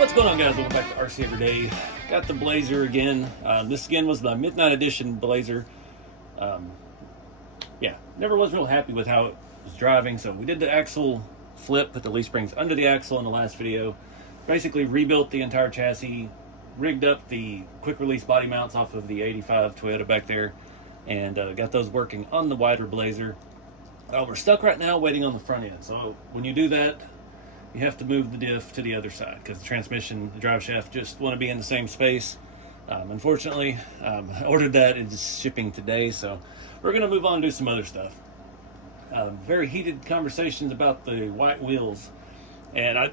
What's going on, guys? Welcome back to RC Everyday. Got the Blazer again. This again was the Midnight Edition Blazer. Yeah, never was real happy with how it was driving, so we did the axle flip, put the leaf springs under the axle in the last video. Basically rebuilt the entire chassis, rigged up the quick release body mounts off of the 85 Toyota back there, and got those working on the wider Blazer. We're stuck right now waiting on the front end, so when you do that, you have to move the diff to the other side because the transmission, the drive shaft just want to be in the same space. Unfortunately, I ordered that. It's shipping today, so we're going to move on and do some other stuff. Very heated conversations about the white wheels, and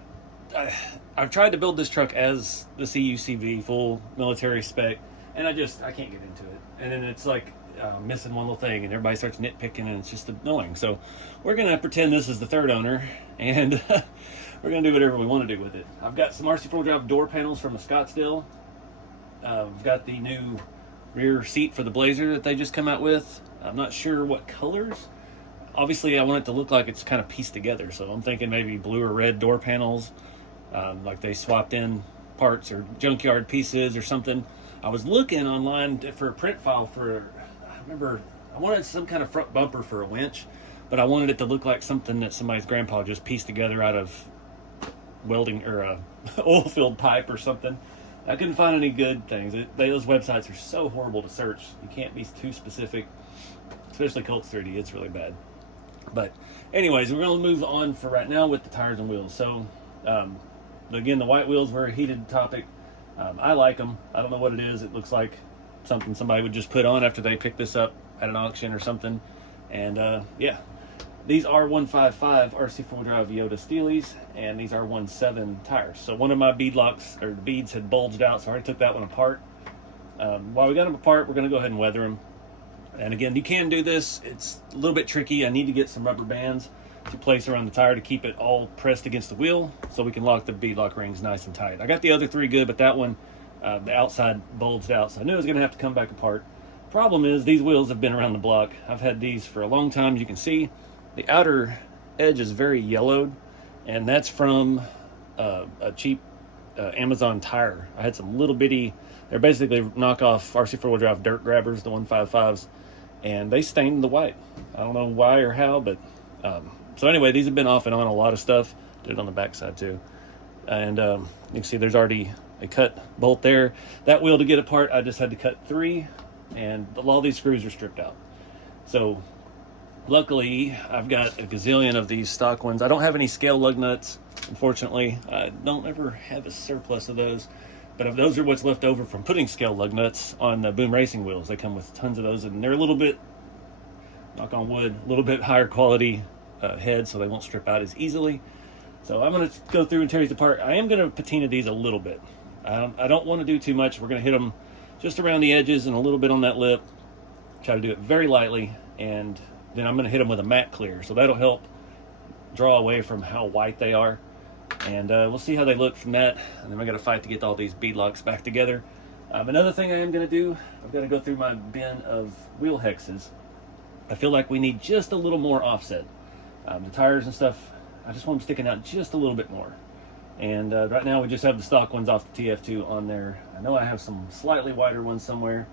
I've tried to build this truck as the CUCV full military spec, and I can't get into it. And then it's like missing one little thing, and everybody starts nitpicking, and it's just annoying. So we're going to pretend this is the third owner, and we're going to do whatever we want to do with it. I've got some RC4 drive door panels from a Scottsdale. We've got the new rear seat for the Blazer that they just come out with. I'm not sure what colors. Obviously, I want it to look like it's kind of pieced together, so I'm thinking maybe blue or red door panels, like they swapped in parts or junkyard pieces or something. I was looking online for a print file I wanted some kind of front bumper for a winch, but I wanted it to look like something that somebody's grandpa just pieced together out of welding or oil filled pipe or something. I couldn't find any good things. Those websites are so horrible to search. You can't be too specific, especially Colts 3D. It's really bad. But anyways, we're going to move on for right now with the tires and wheels. So again, the white wheels were a heated topic. I like them. I don't know what it is. It looks like something somebody would just put on after they pick this up at an auction or something. And yeah, these are 155 RC4 drive Yoda Steelies, and these are 1.7 tires. So one of my bead locks, or the beads, had bulged out, so I already took that one apart. While we got them apart, we're going to go ahead and weather them. And again, you can do this. It's a little bit tricky. I need to get some rubber bands to place around the tire to keep it all pressed against the wheel so we can lock the bead lock rings nice and tight. I got the other three good, but that one, the outside bulged out, so I knew it was going to have to come back apart. Problem is, these wheels have been around the block. I've had these for a long time. As you can see, the outer edge is very yellowed, and that's from a cheap Amazon tire. I had some little bitty, they're basically knockoff RC4 drive dirt grabbers, the 155s, and they stained the white. I don't know why or how, but so anyway, these have been off and on a lot of stuff. Did it on the backside too, and you can see there's already a cut bolt there. That wheel to get apart, I just had to cut 3, and all these screws are stripped out. So luckily, I've got a gazillion of these stock ones. I don't have any scale lug nuts, unfortunately. I don't ever have a surplus of those, but those are what's left over from putting scale lug nuts on the Boom Racing wheels. They come with tons of those, and they're a little bit, knock on wood, a little bit higher quality head, so they won't strip out as easily. So I'm going to go through and tear these apart. I am going to patina these a little bit. I don't want to do too much. We're going to hit them just around the edges and a little bit on that lip. Try to do it very lightly, and then I'm going to hit them with a matte clear, so that'll help draw away from how white they are. And we'll see how they look from that, and then I got to fight to get all these bead locks back together. Another thing I am going to do, I've got to go through my bin of wheel hexes. I feel like we need just a little more offset. The tires and stuff, I just want them sticking out just a little bit more. And right now we just have the stock ones off the TF2 on there. I know I have some slightly wider ones somewhere.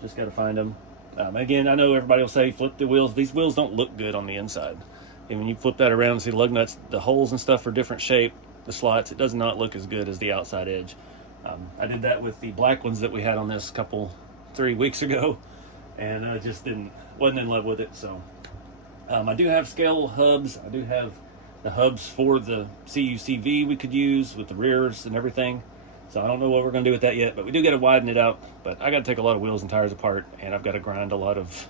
Just got to find them. Again, I know everybody will say flip the wheels. These wheels don't look good on the inside. And when you flip that around and see the lug nuts, the holes and stuff are different shape. The slots, it does not look as good as the outside edge. I did that with the black ones that we had on this 3 weeks ago, and I just wasn't in love with it. So I do have scale hubs. I do have the hubs for the CUCV we could use with the rears and everything. So I don't know what we're going to do with that yet, but we do got to widen it out. But I got to take a lot of wheels and tires apart, and I've got to grind a lot of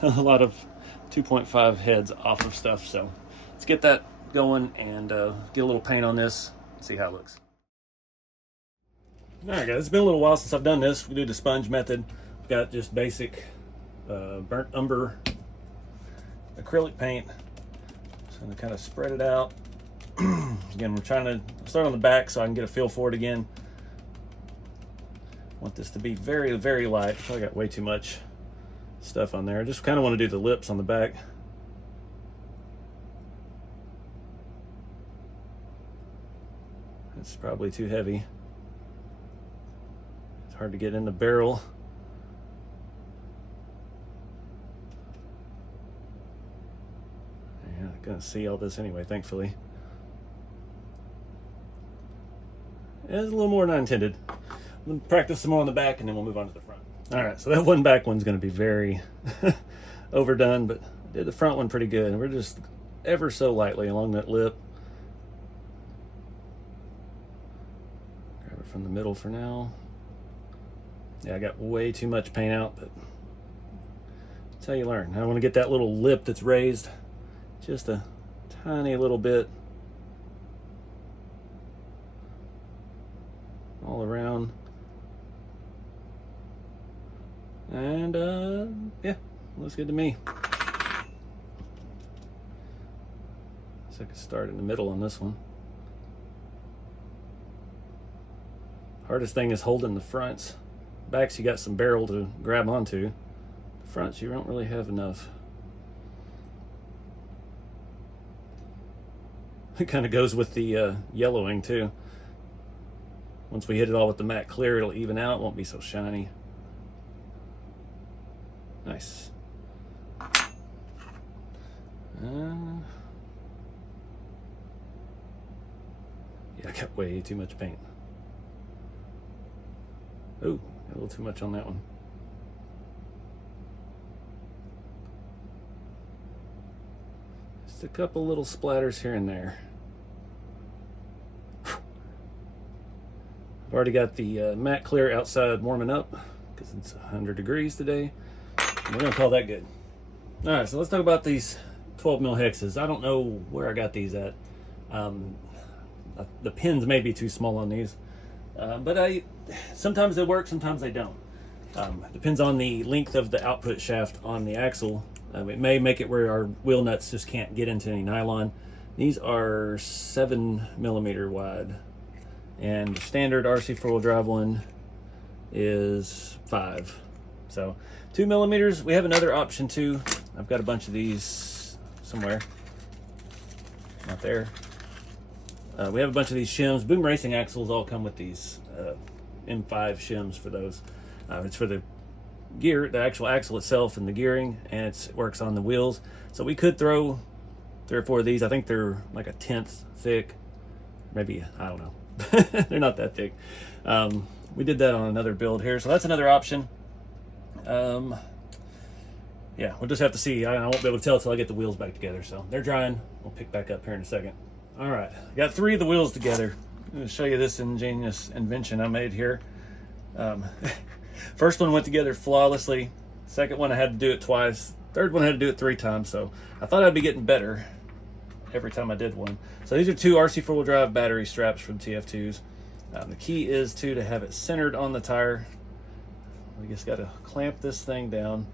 2.5 heads off of stuff. So let's get that going and get a little paint on this, see how it looks. All right, guys, it's been a little while since I've done this. We do the sponge method. I've got just basic burnt umber acrylic paint. So I'm going to kind of spread it out. Again, we're trying to start on the back so I can get a feel for it again. Want this to be very, very light. I probably got way too much stuff on there. I just kind of want to do the lips on the back. It's probably too heavy. It's hard to get in the barrel. Yeah, I'm gonna see all this anyway, thankfully. It's a little more than I intended. We'll practice some more on the back and then we'll move on to the front. All right, so that one back one's gonna be very overdone, but I did the front one pretty good. And we're just ever so lightly along that lip. Grab it from the middle for now. Yeah, I got way too much paint out, but that's how you learn. I want to get that little lip that's raised just a tiny little bit all around. And yeah, looks good to me. So I could start in the middle on this one. Hardest thing is holding the fronts. Backs, you got some barrel to grab onto. The fronts, you don't really have enough. It kind of goes with the yellowing too. Once we hit it all with the matte clear, it'll even out. It won't be so shiny. Nice. Yeah, I got way too much paint. Oh, got a little too much on that one. Just a couple little splatters here and there. I've already got the matte clear outside warming up because it's 100 degrees today. And we're gonna call that good. All right, so let's talk about these 12 mil hexes. I don't know where I got these at. The pins may be too small on these, but sometimes they work, sometimes they don't. Depends on the length of the output shaft on the axle. It may make it where our wheel nuts just can't get into any nylon. These are 7mm wide, and the standard RC four-wheel drive one is 5. So 2mm. We have another option too. I've got a bunch of these somewhere. Not there. We have a bunch of these shims. Boom Racing axles all come with these M5 shims for those. It's for the gear, the actual axle itself and the gearing, and it works on the wheels. So we could throw 3 or 4 of these. I think they're like a 1/10 thick. Maybe, I don't know. They're not that thick. We did that on another build here, so that's another option. Yeah, we'll just have to see. I won't be able to tell until I get the wheels back together. So they're drying. We'll pick back up here in a second. All right, got 3 of the wheels together. I'm going to show you this ingenious invention I made here. First one went together flawlessly. Second one I had to do it twice. Third one I had to do it 3 times. So I thought I'd be getting better every time I did one. So these are 2 RC four-wheel drive battery straps from TF2s. The key is to have it centered on the tire. We just got to clamp this thing down.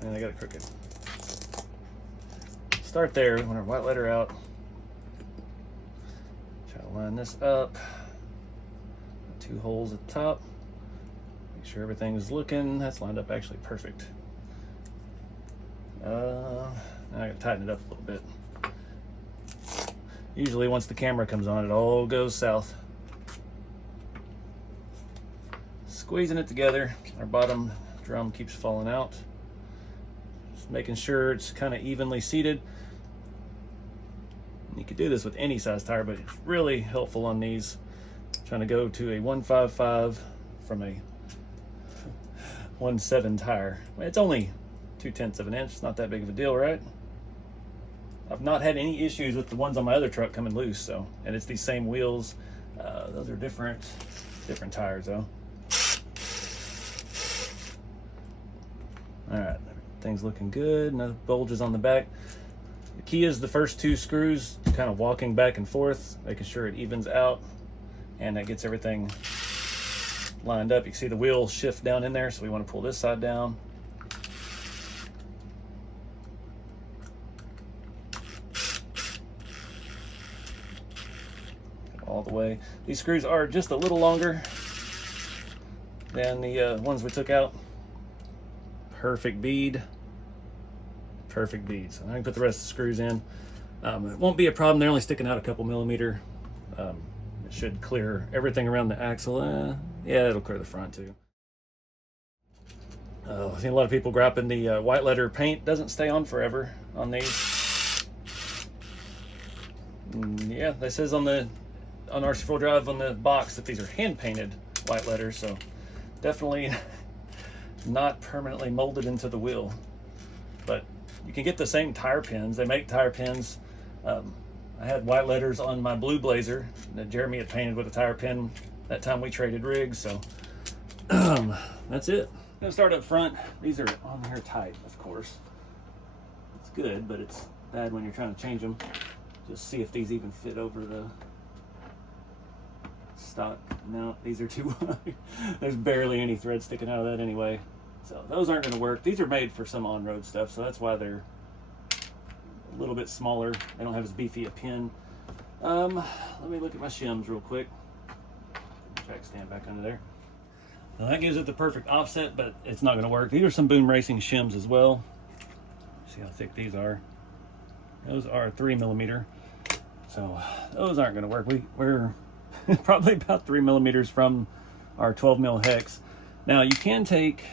And I got it crooked. Start there, when our white letter out. Try to line this up. 2 holes at the top. Make sure everything is looking. That's lined up actually perfect. Now I gotta tighten it up a little bit. Usually once the camera comes on, it all goes south. Squeezing it together. Our bottom drum keeps falling out. Just making sure it's kind of evenly seated. You could do this with any size tire, but it's really helpful on these. Trying to go to a 155 from a 1.7 tire. It's only 0.2 of an inch. It's not that big of a deal, right? I've not had any issues with the ones on my other truck coming loose. So, and it's these same wheels. Those are different tires though. All right, everything's looking good. No bulges on the back. The key is the first 2 screws, kind of walking back and forth, making sure it evens out, and that gets everything lined up. You can see the wheel shift down in there, so we want to pull this side down. All the way. These screws are just a little longer than the ones we took out. Perfect bead. Perfect bead. So I can put the rest of the screws in. It won't be a problem. They're only sticking out a couple millimeter. It should clear everything around the axle. Yeah, it'll clear the front too. I've seen a lot of people grapping the white letter paint. Doesn't stay on forever on these. Yeah, that says on RC4 Drive on the box that these are hand painted white letters, so definitely not permanently molded into the wheel. But you can get the same tire pins. They make tire pins. I had white letters on my blue Blazer that Jeremy had painted with a tire pin that time we traded rigs, so that's it. I'm gonna start up front. These are on here tight, of course. It's good, but it's bad when you're trying to change them. Just see if these even fit over the stock. No, these are too wide. There's barely any thread sticking out of that anyway. So those aren't gonna work. These are made for some on-road stuff, so that's why they're a little bit smaller. They don't have as beefy a pin. Let me look at my shims real quick. Track stand back under there. Now that gives it the perfect offset, but it's not going to work. These are some Boom Racing shims as well. See how thick these are. Those are 3 millimeter, so those aren't going to work. We're probably about 3 millimeters from our 12 mil hex. Now you can take,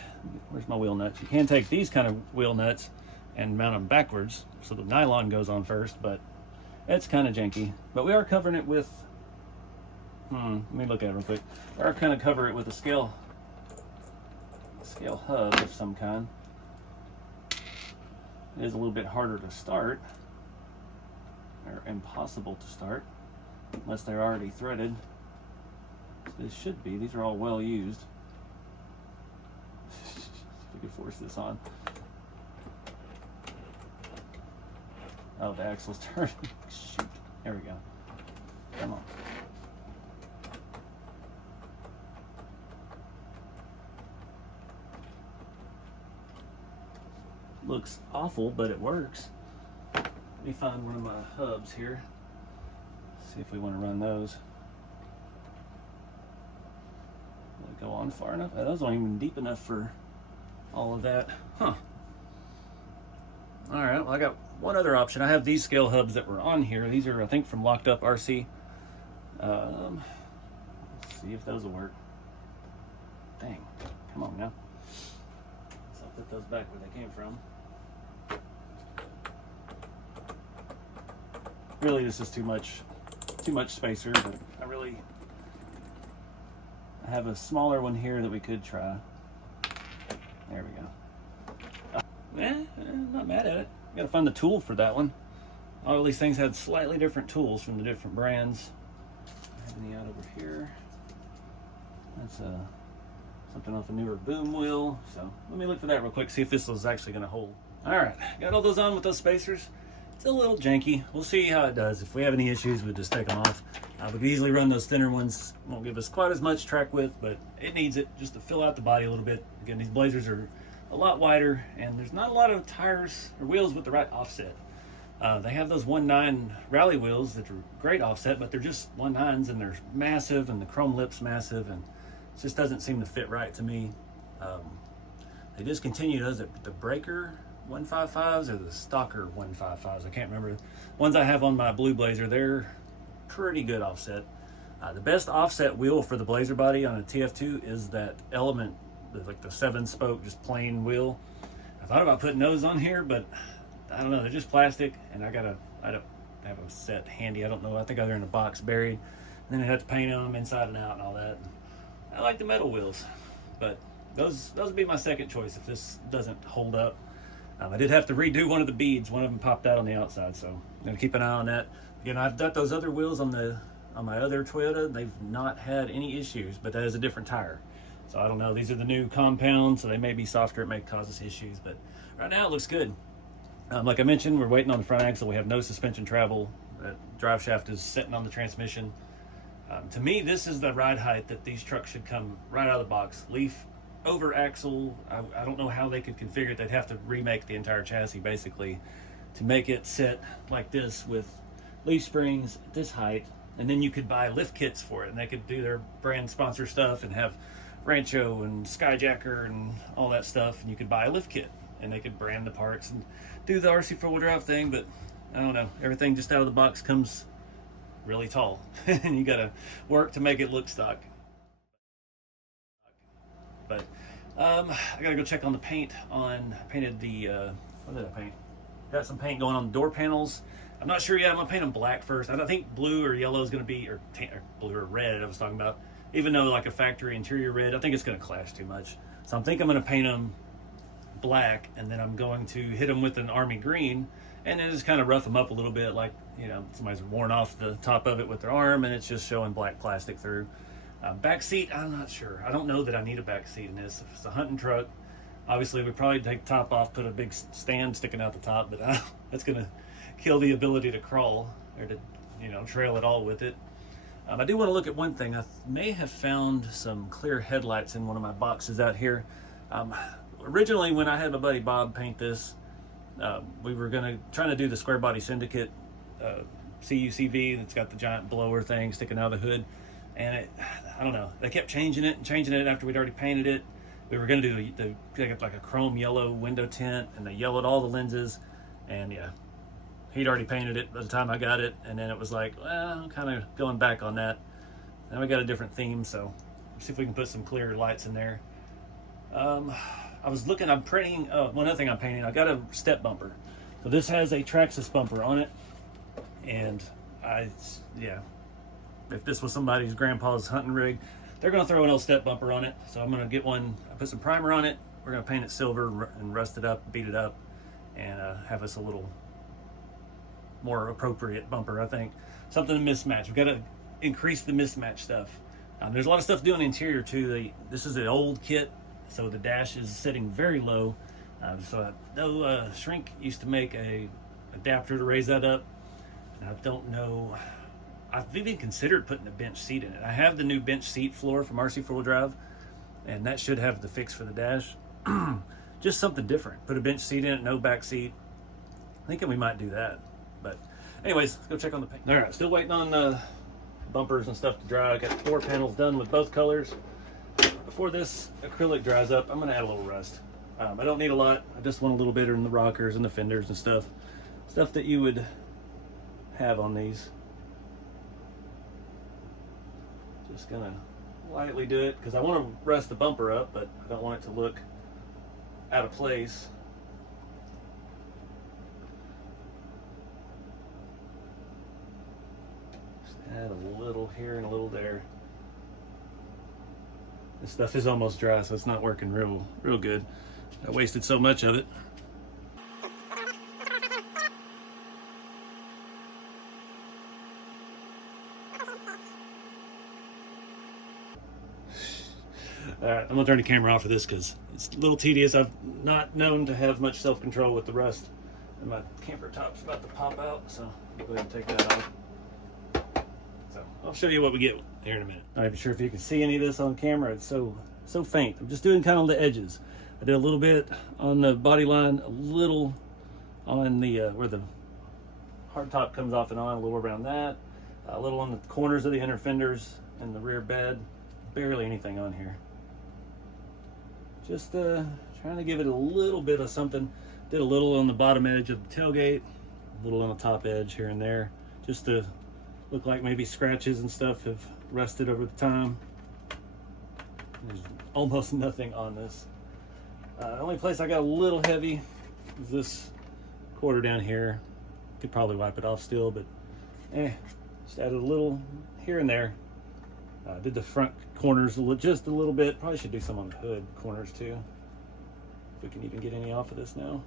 where's my wheel nuts? You can take these kind of wheel nuts and mount them backwards, so the nylon goes on first, but it's kind of janky. But we are covering it with, let me look at it real quick. We are kind of cover it with a scale hub of some kind. It is a little bit harder to start, or impossible to start, unless they're already threaded. So this should be. These are all well used. If we could force this on. Oh, the axle's turning. Shoot. There we go. Come on. Looks awful, but it works. Let me find one of my hubs here. See if we want to run those. Will it go on far enough? Those aren't even deep enough for all of that. Huh. All right, well, I got one other option. I have these scale hubs that were on here. These are, I think, from Locked Up RC. Let's see if those will work. Dang, come on now. So I'll put those back where they came from. Really, this is too much spacer, but I have a smaller one here that we could try. There we go. Not mad at it. Gotta find the tool for that one. All these things had slightly different tools from the different brands. I have any out over here. That's something off a newer Boom wheel. So let me look for that real quick, see if this is actually gonna hold. All right, got all those on with those spacers. It's a little janky. We'll see how it does. If we have any issues, we'll just take them off. We can easily run those thinner ones. Won't give us quite as much track width, but it needs it just to fill out the body a little bit. Again, these Blazers are a lot wider, and there's not a lot of tires or wheels with the right offset. They have those 1.9 rally wheels that are great offset, but they're just 1.9s, and they're massive, and the chrome lip's massive, and it just doesn't seem to fit right to me. They discontinued those at the Breaker 155s or the Stalker 155s. I can't remember. Ones I have on my blue Blazer, they're pretty good offset. The best offset wheel for the Blazer body on a TF2 is that Element, like the 7-spoke, just plain wheel. I thought about putting those on here, but I don't know. They're just plastic, and I don't have a set handy. I don't know. I think they're in a box buried. And then I have to paint them inside and out and all that. I like the metal wheels, but those would be my second choice if this doesn't hold up. I did have to redo one of the beads. One of them popped out on the outside, so I'm gonna keep an eye on that. Again, I've got those other wheels on my other Toyota. They've not had any issues, but that is a different tire. So I don't know. These are the new compounds, so they may be softer. It may cause us issues, but right now it looks good. Like I mentioned, we're waiting on the front axle. We have no suspension travel. That drive shaft is sitting on the transmission. To me, this is the ride height that these trucks should come right out of the box. Leaf over axle. I don't know how they could configure it. They'd have to remake the entire chassis basically to make it sit like this with leaf springs at this height, and then you could buy lift kits for it, and they could do their brand sponsor stuff and have Rancho and Skyjacker and all that stuff, and you could buy a lift kit and they could brand the parts and do the RC4 wheel drive thing. But I don't know, everything just out of the box comes really tall and you gotta work to make it look stock. But I gotta go check on the paint on, painted the, what did I paint? Got some paint going on the door panels. I'm not sure yet. I'm gonna paint them black first. I don't think blue or yellow is gonna be, or blue or red I was talking about. Even though like a factory interior red, I think it's gonna clash too much. So I think I'm gonna paint them black, and then I'm going to hit them with an army green, and then just kind of rough them up a little bit, like, you know, somebody's worn off the top of it with their arm and it's just showing black plastic through. Back seat, I'm not sure. I don't know that I need a back seat in this. If it's a hunting truck, obviously we'd probably take the top off, put a big stand sticking out the top, but that's gonna kill the ability to crawl or to, you know, trail it all with it. I do want to look at one thing. I may have found some clear headlights in one of my boxes out here. Originally, when I had my buddy Bob paint this, we were trying to do the square body syndicate CUCV that's got the giant blower thing sticking out of the hood, and I don't know, they kept changing it after we'd already painted it. We were going to do like a chrome yellow window tint, and they yellowed all the lenses, and yeah, he'd already painted it by the time I got it, and then it was like, well, I'm kind of going back on that. Now we got a different theme, so let's see if we can put some clear lights in there. I was looking, I'm printing, one other thing I'm painting, I got a step bumper. So this has a Traxxas bumper on it, and yeah, if this was somebody's grandpa's hunting rig, they're gonna throw an old step bumper on it. So I'm gonna get one, I put some primer on it, we're gonna paint it silver and rust it up, beat it up, and have us a little more appropriate bumper, I think. Something to mismatch. We've gotta increase the mismatch stuff. There's a lot of stuff doing the interior too. This is an old kit, so the dash is sitting very low. So though Shrink used to make a adapter to raise that up, I don't know. I've even considered putting a bench seat in it. I have the new bench seat floor from RC 4-wheel drive, and that should have the fix for the dash. Just something different. Put a bench seat in it, no back seat. Thinking we might do that. But anyways, let's go check on the paint. All right, still waiting on the bumpers and stuff to dry. I got 4 panels done with both colors. Before this acrylic dries up, I'm gonna add a little rust. I don't need a lot. I just want a little bit in the rockers and the fenders and stuff that you would have on these. Just gonna lightly do it because I want to rust the bumper up, but I don't want it to look out of place. Just add a little here and a little there. This stuff is almost dry, so it's not working real good. I wasted so much of it. All right, I'm gonna turn the camera off for this because it's a little tedious. I've not known to have much self-control with the rust, and my camper top's about to pop out, so I'll go ahead and take that off. So I'll show you what we get here in a minute. I'm not even sure if you can see any of this on camera. It's so faint. I'm just doing kind of the edges. I did a little bit on the body line, a little on the where the hard top comes off and on, a little around that, a little on the corners of the inner fenders and the rear bed. Barely anything on here. Just trying to give it a little bit of something. Did a little on the bottom edge of the tailgate, a little on the top edge here and there, just to look like maybe scratches and stuff have rusted over the time. There's almost nothing on this. The only place I got a little heavy is this quarter down here. Could probably wipe it off still, but just added a little here and there. Did the front corners just a little bit. Probably should do some on the hood corners too. If we can even get any off of this now.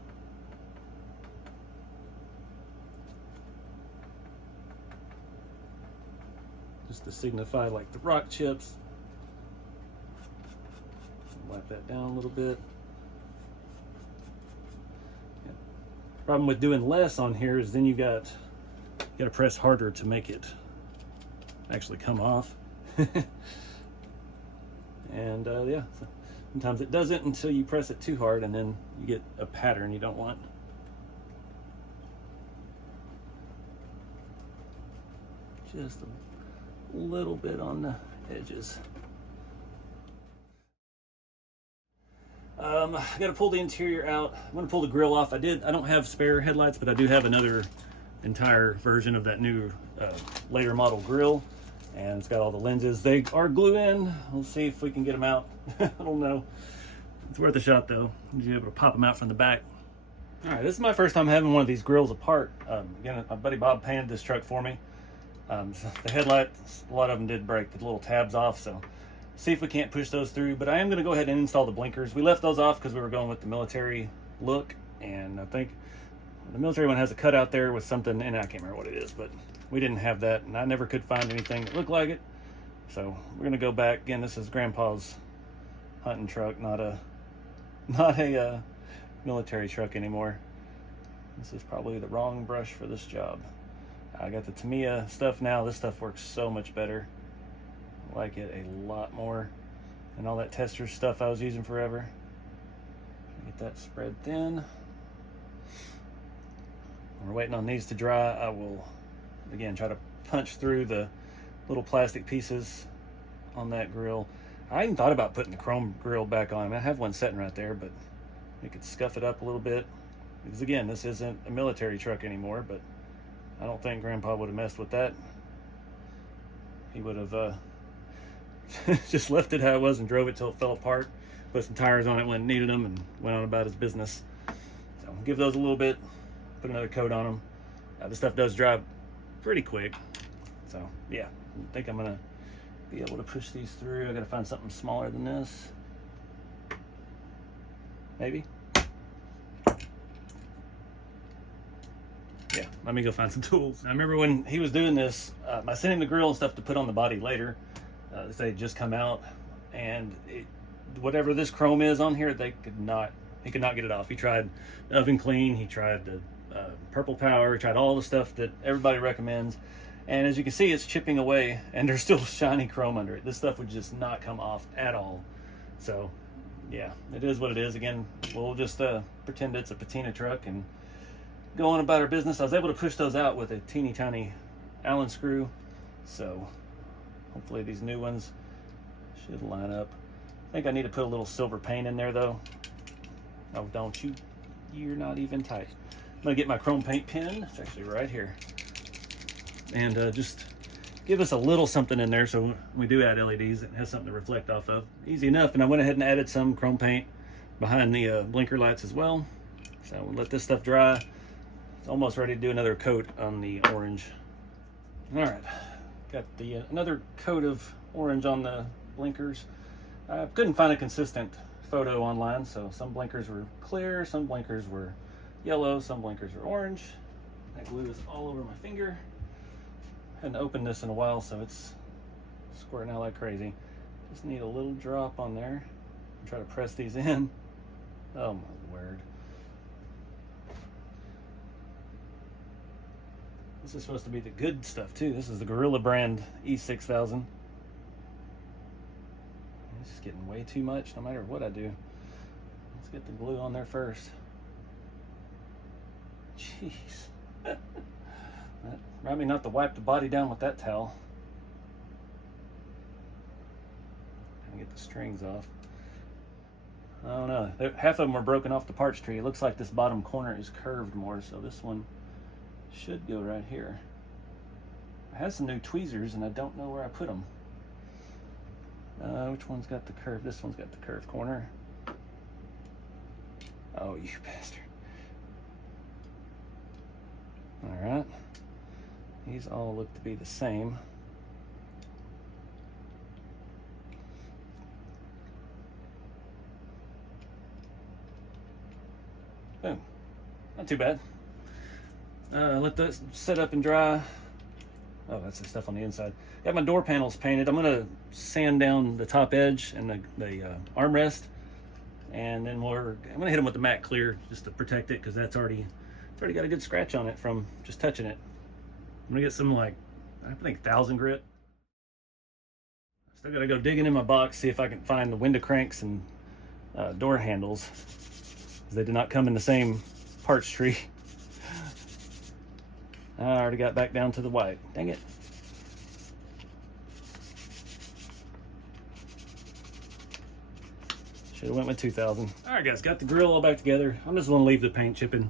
Just to signify like the rock chips. Wipe that down a little bit. Yeah. Problem with doing less on here is then you got to press harder to make it actually come off. And yeah, so sometimes it doesn't until you press it too hard, and then you get a pattern you don't want. Just a little bit on the edges. I got to pull the interior out. I'm going to pull the grill off. I don't have spare headlights, but I do have another entire version of that new later model grill, and it's got all the lenses. They are glue in. We'll see if we can get them out. I don't know. It's worth a shot though. You'll be able to pop them out from the back. All right, this is my first time having one of these grills apart. Again, my buddy Bob painted this truck for me. So the headlights, a lot of them did break the little tabs off, so see if we can't push those through. But I am going to go ahead and install the blinkers. We left those off because we were going with the military look, and I think the military one has a cutout there with something, and I can't remember what it is, but we didn't have that, and I never could find anything that looked like it. So we're going to go back. Again, this is Grandpa's hunting truck, not a military truck anymore. This is probably the wrong brush for this job. I got the Tamiya stuff now. This stuff works so much better. I like it a lot more than all that tester stuff I was using forever. Get that spread thin. We're waiting on these to dry. I will, again, try to punch through the little plastic pieces on that grill. I even thought about putting the chrome grill back on. I have one sitting right there, but we could scuff it up a little bit. Because again, this isn't a military truck anymore, but I don't think Grandpa would have messed with that. He would have just left it how it was and drove it till it fell apart. Put some tires on it when it needed them and went on about his business. So give those a little bit, put another coat on them. This stuff does dry pretty quick. So yeah, I think I'm gonna be able to push these through. I gotta find something smaller than this. Maybe. Yeah, let me go find some tools. I remember when he was doing this, I sent him the grill and stuff to put on the body later. They had just come out, and whatever this chrome is on here, he could not get it off. He tried the oven clean, he tried the purple power, he tried all the stuff that everybody recommends, and as you can see, it's chipping away, and there's still shiny chrome under it. This stuff would just not come off at all. So yeah, it is what it is. Again, we'll just pretend it's a patina truck and go on about our business. I was able to push those out with a teeny tiny Allen screw, so hopefully these new ones should line up. I think I need to put a little silver paint in there though. Oh, don't you? You're not even tight. I'm gonna get my chrome paint pen. It's actually right here. And just give us a little something in there so when we do add LEDs, it has something to reflect off of. Easy enough. And I went ahead and added some chrome paint behind the blinker lights as well. So we'll let this stuff dry. It's almost ready to do another coat on the orange. All right, got the another coat of orange on the blinkers. I couldn't find a consistent photo online, so some blinkers were clear, some blinkers were yellow, some blinkers were orange. That glue is all over my finger. I hadn't opened this in a while, so it's squirting out like crazy. Just need a little drop on there. Try to press these in. Oh my word. This is supposed to be the good stuff too. This is the Gorilla brand E6000. This is getting way too much no matter what I do. Let's get the glue on there first. Jeez. Remind me not to wipe the body down with that towel. Trying to get the strings off. I don't know. Half of them are broken off the parts tree. It looks like this bottom corner is curved more, so this one should go right here. I have some new tweezers and I don't know where I put them. Which one's got the curve? This one's got the curved corner. Oh, you bastard. All right. These all look to be the same. Boom. Not too bad. Let that set up and dry. Oh, that's the stuff on the inside. Got my door panels painted. I'm gonna sand down the top edge and the armrest, and then I'm gonna hit them with the matte clear just to protect it because it's already got a good scratch on it from just touching it. I'm gonna get some like I think 1000 grit. Still gotta go digging in my box, see if I can find the window cranks and door handles. They did not come in the same parts tree. I already got back down to the white. Dang it. Should have went with 2000. All right, guys, got the grill all back together. I'm just gonna leave the paint chipping.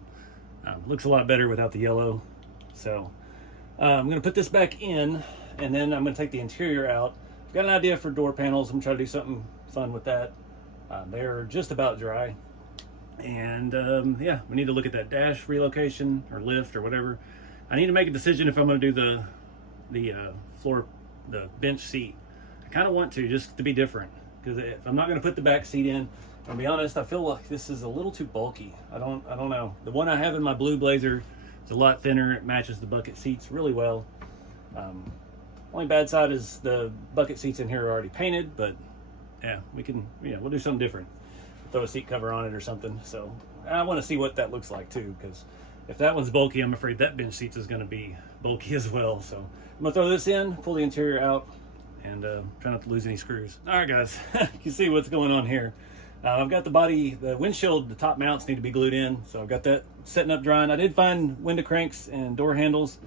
Looks a lot better without the yellow. So I'm going to put this back in, and then I'm going to take the interior out. I've got an idea for door panels. I'm trying to do something fun with that. They're just about dry. And yeah, we need to look at that dash relocation or lift or whatever. I need to make a decision if I'm going to do the bench seat. I kind of want to, just to be different, because if I'm not going to put the back seat in, I'll be honest, I feel like this is a little too bulky. I don't know. The one I have in my blue Blazer is a lot thinner. It matches the bucket seats really well. Only bad side is the bucket seats in here are already painted, but yeah, we'll do something different. Throw a seat cover on it or something. So I want to see what that looks like too, because if that one's bulky, I'm afraid that bench seat is going to be bulky as well. So I'm going to throw this in, pull the interior out, and try not to lose any screws. All right, guys, you can see what's going on here. I've got the windshield, the top mounts need to be glued in. So I've got that setting up drying. I did find window cranks and door handles,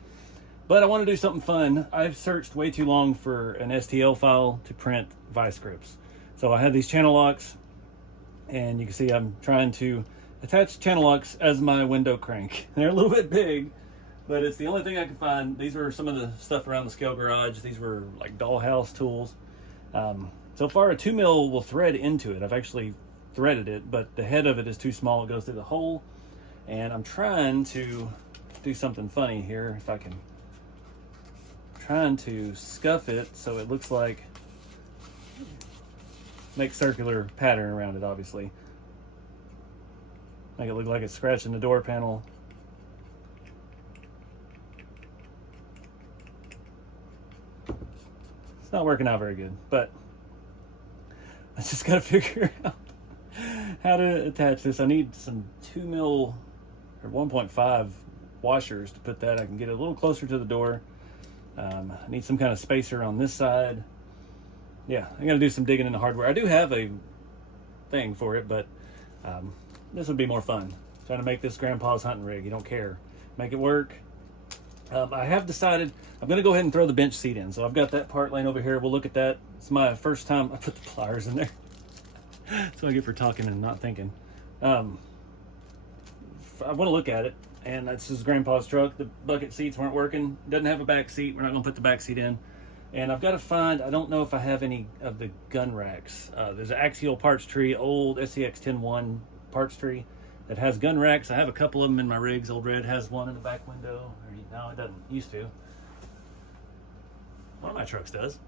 but I want to do something fun. I've searched way too long for an STL file to print vice grips. So I have these channel locks, and you can see I'm trying to attach channel locks as my window crank. They're a little bit big, but it's the only thing I could find. These were some of the stuff around the scale garage. These were like dollhouse tools. So far a 2mm will thread into it. I've actually threaded it, but the head of it is too small. It goes through the hole, and I'm trying to do something funny here. If I can, trying to scuff it so it looks like, make circular pattern around it, obviously. Make it look like it's scratching the door panel. It's not working out very good, but I just gotta figure out how to attach this. I need some 2mm or 1.5 washers to put that. I can get it a little closer to the door. I need some kind of spacer on this side. Yeah, I gotta do some digging in the hardware. I do have a thing for it, but this would be more fun. Trying to make this grandpa's hunting rig. You don't care. Make it work. I have decided I'm going to go ahead and throw the bench seat in. So I've got that part laying over here. We'll look at that. It's my first time. I put the pliers in there. That's what I get for talking and not thinking. I want to look at it. And this is Grandpa's truck. The bucket seats weren't working. Doesn't have a back seat. We're not going to put the back seat in. And I've got to find, I don't know if I have any of the gun racks. There's an axial parts tree, old SCX 10-1 parts tree that has gun racks. I have a couple of them in my rigs. Old Red has one in the back window. No, it doesn't. Used to. One of my trucks does.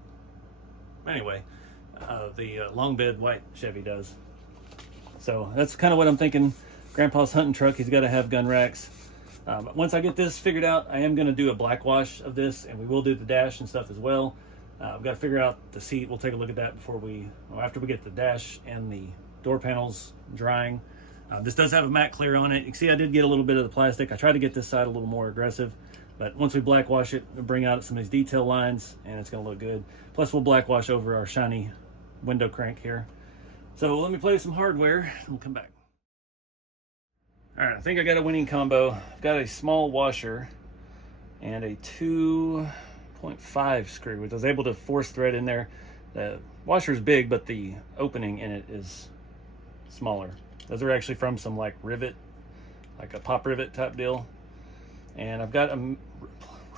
Anyway, the long bed white Chevy does. So that's kind of what I'm thinking. Grandpa's hunting truck, he's got to have gun racks. Once I get this figured out, I am going to do a black wash of this, and we will do the dash and stuff as well. I've got to figure out the seat. We'll take a look at that after we get the dash and the door panels drying. This does have a matte clear on it. You can see I did get a little bit of the plastic. I tried to get this side a little more aggressive, but once we black wash it, we'll bring out some of these detail lines, and it's going to look good. Plus, we'll black wash over our shiny window crank here. So let me play with some hardware, and we'll come back. All right, I think I got a winning combo. I've got a small washer and a 2.5 screw, which I was able to force thread in there. The washer is big, but the opening in it is smaller. Those are actually from some like rivet, like a pop rivet type deal. And I've got a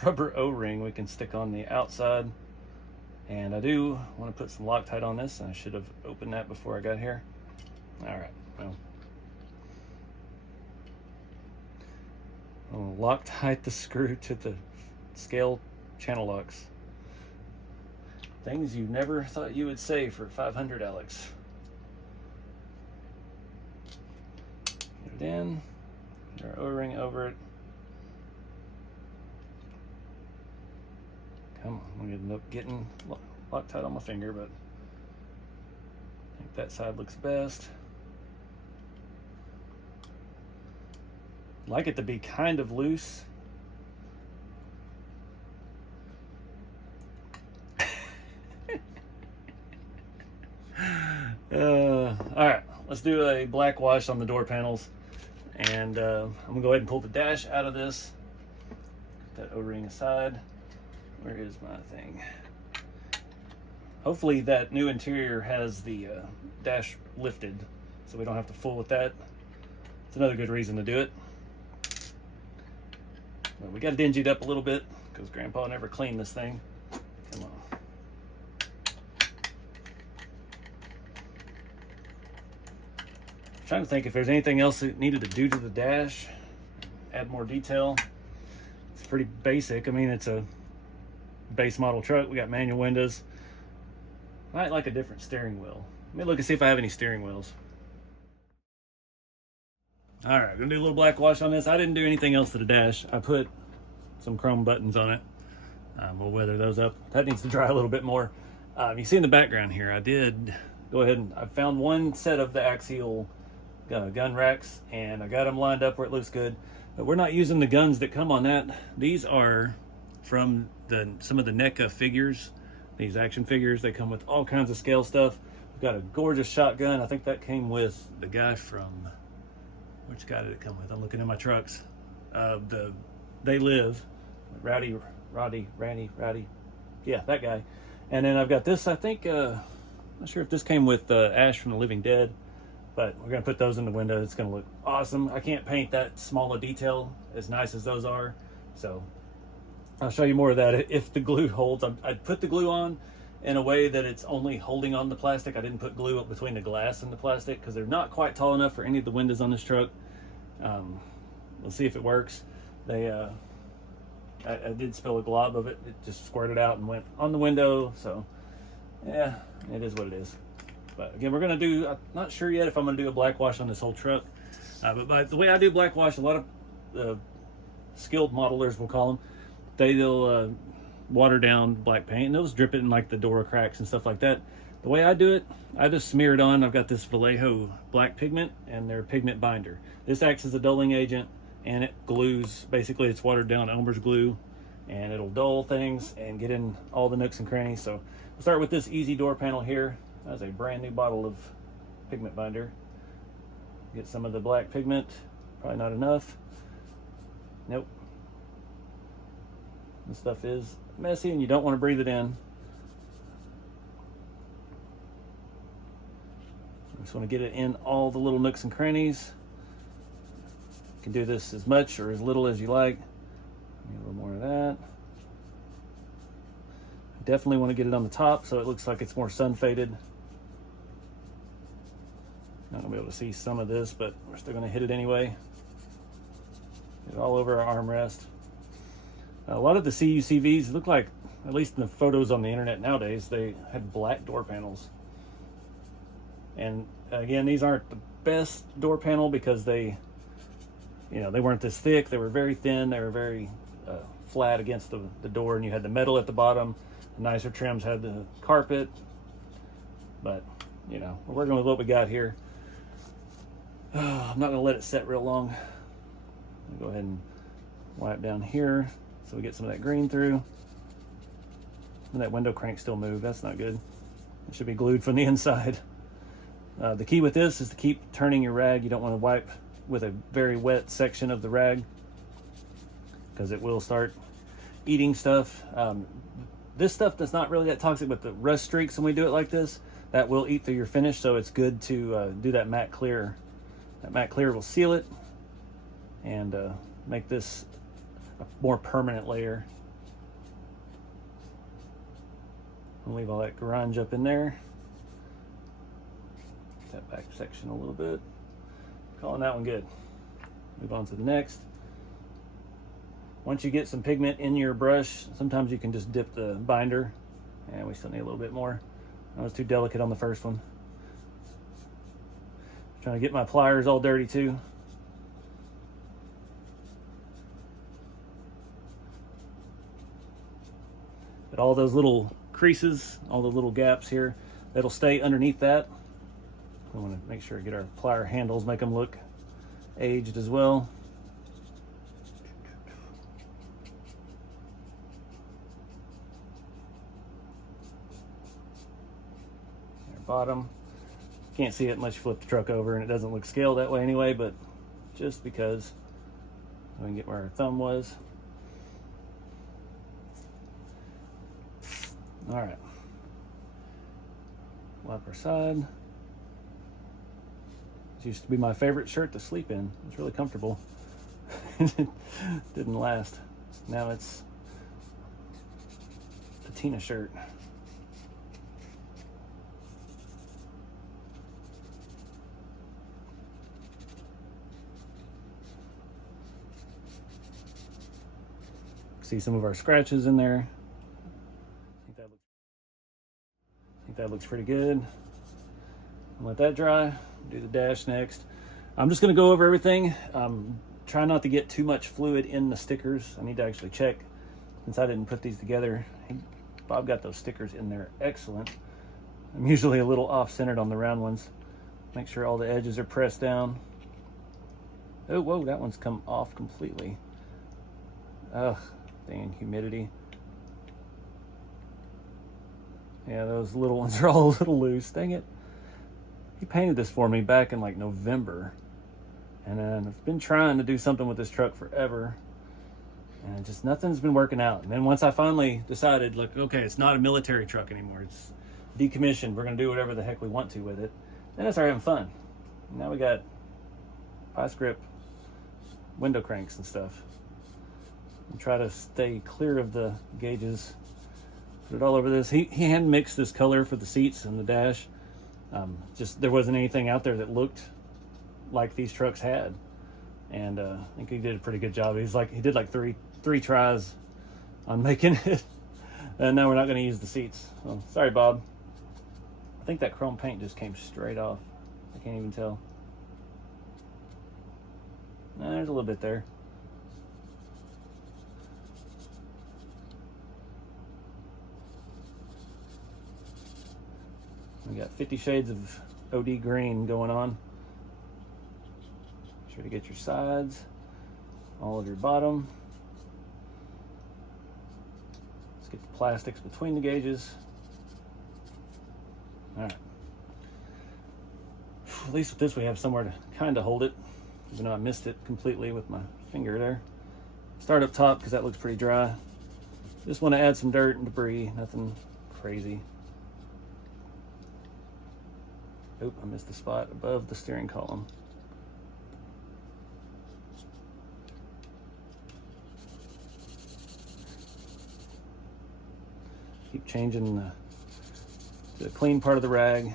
rubber O-ring we can stick on the outside. And I do want to put some Loctite on this. I should have opened that before I got here. All right, well. I'll Loctite the screw to the scale channel locks. Things you never thought you would say for 500, Alex. Get it in. Get our O-ring over it. Come on, I'm gonna end up getting Loctite on my finger, but I think that side looks best. Like it to be kind of loose. All right, let's do a black wash on the door panels, and I'm gonna go ahead and pull the dash out of this. Put that O-ring aside. Where is my thing? Hopefully that new interior has the dash lifted, so we don't have to fool with that. It's another good reason to do it. Well, we got dingy it up a little bit because Grandpa never cleaned this thing. Come on. Trying to think if there's anything else that needed to do to the dash, add more detail. It's pretty basic. I mean, it's a base model truck. We got manual windows. I might like a different steering wheel. Let me look and see if I have any steering wheels. All right, gonna do a little black wash on this. I didn't do anything else to the dash. I put some chrome buttons on it. We'll weather those up. That needs to dry a little bit more. You see in the background here, I did go ahead and I found one set of the axial gun racks, and I got them lined up where it looks good. But we're not using the guns that come on that. These are from some of the NECA figures, these action figures. They come with all kinds of scale stuff. We've got a gorgeous shotgun. I think that came with the guy from, which guy did it come with? I'm looking at my trucks. They Live, Rowdy, yeah, that guy. And then I've got this, I think, not sure if this came with Ash from the Living Dead, but we're gonna put those in the window. It's gonna look awesome. I can't paint that small a detail as nice as those are, so I'll show you more of that if the glue holds. I'd put the glue on in a way that it's only holding on the plastic. I didn't put glue up between the glass and the plastic because they're not quite tall enough for any of the windows on this truck. We'll see if it works. I did spill a glob of it. It just squirted out and went on the window, so yeah, it is what it is. But again, we're gonna do, I'm not sure yet if I'm gonna do a black wash on this whole truck, but by the way I do black wash, a lot of skilled modelers, we'll call them, they'll water down black paint and they'll just drip it in like the door cracks and stuff like that. The way I do it, I just smear it on. I've got this Vallejo black pigment and their pigment binder. This acts as a dulling agent and it glues, basically it's watered down Elmer's glue, and it'll dull things and get in all the nooks and crannies. So we'll start with this easy door panel here. That's a brand new bottle of pigment binder. Get some of the black pigment, probably not enough. Nope. This stuff is messy and you don't want to breathe it in. You just want to get it in all the little nooks and crannies. You can do this as much or as little as you like. Need a little more of that. Definitely want to get it on the top so it looks like it's more sun faded. Not gonna be able to see some of this, but we're still gonna hit it anyway. Get it all over our armrest. A lot of the CUCVs look like, at least in the photos on the internet nowadays, they had black door panels. And again, these aren't the best door panel because they weren't this thick. They were very thin. They were very flat against the door, and you had the metal at the bottom. The nicer trims had the carpet, but we're working with what we got here. I'm not gonna let it set real long. I'll go ahead and wipe down here so we get some of that green through. And that window crank still moved. That's not good. It should be glued from the inside. The key with this is to keep turning your rag. You don't want to wipe with a very wet section of the rag because it will start eating stuff. This stuff that's not really that toxic, but the rust streaks when we do it like this, that will eat through your finish, so it's good to do that matte clear. That matte clear will seal it and make this a more permanent layer. I'll leave all that grunge up in there. That back section a little bit. Calling that one good. Move on to the next. Once you get some pigment in your brush, sometimes you can just dip the binder, and we still need a little bit more. I was too delicate on the first one. Trying to get my pliers all dirty too. But all those little creases, all the little gaps here, that'll stay underneath that. I want to make sure to get our plier handles, make them look aged as well. Bottom. Can't see it unless you flip the truck over, and it doesn't look scaled that way anyway, but just because we can get where our thumb was. All right. Wipe our side. This used to be my favorite shirt to sleep in. It's really comfortable. It didn't last. Now it's the Tina shirt. See some of our scratches in there. I think that looks pretty good. Let that dry. Do the dash next. I'm just going to go over everything. Try not to get too much fluid in the stickers. I need to actually check since I didn't put these together. Bob got those stickers in there excellent. I'm usually a little off-centered on the round ones. Make sure all the edges are pressed down. Oh, whoa, that one's come off completely. Ugh, dang humidity. Yeah, those little ones are all a little loose. Dang it. He painted this for me back in like November. And then I've been trying to do something with this truck forever. And just nothing's been working out. And then once I finally decided, like, okay, it's not a military truck anymore. It's decommissioned. We're going to do whatever the heck we want to with it. Then I started having fun. Now we got vice grip window cranks and stuff. And try to stay clear of the gauges. Put it all over this. He hand mixed this color for the seats and the dash. Just there wasn't anything out there that looked like these trucks had, and I think he did a pretty good job. He did like three tries on making it, and now we're not going to use the seats. Oh, sorry, Bob. I think that chrome paint just came straight off. I can't even tell. There's a little bit there. We got 50 shades of OD green going on. Make sure to get your sides, all of your bottom. Let's get the plastics between the gauges. All right. At least with this we have somewhere to kind of hold it, even though I missed it completely with my finger there. Start up top because that looks pretty dry. Just want to add some dirt and debris, nothing crazy. Oop, I missed the spot above the steering column. Keep changing the clean part of the rag.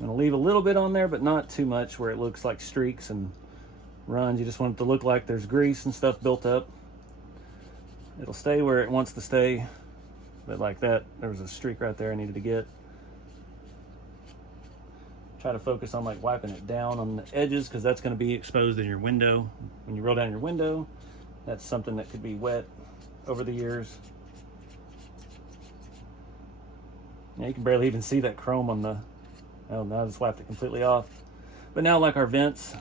I'm going to leave a little bit on there, but not too much where it looks like streaks and runs. You just want it to look like there's grease and stuff built up. It'll stay where it wants to stay, but like that, there was a streak right there I needed to get. Try to focus on like wiping it down on the edges because that's going to be exposed in your window. When you roll down your window, that's something that could be wet over the years. Yeah, you can barely even see that chrome on the, oh, now I just wiped it completely off. But now like our vents,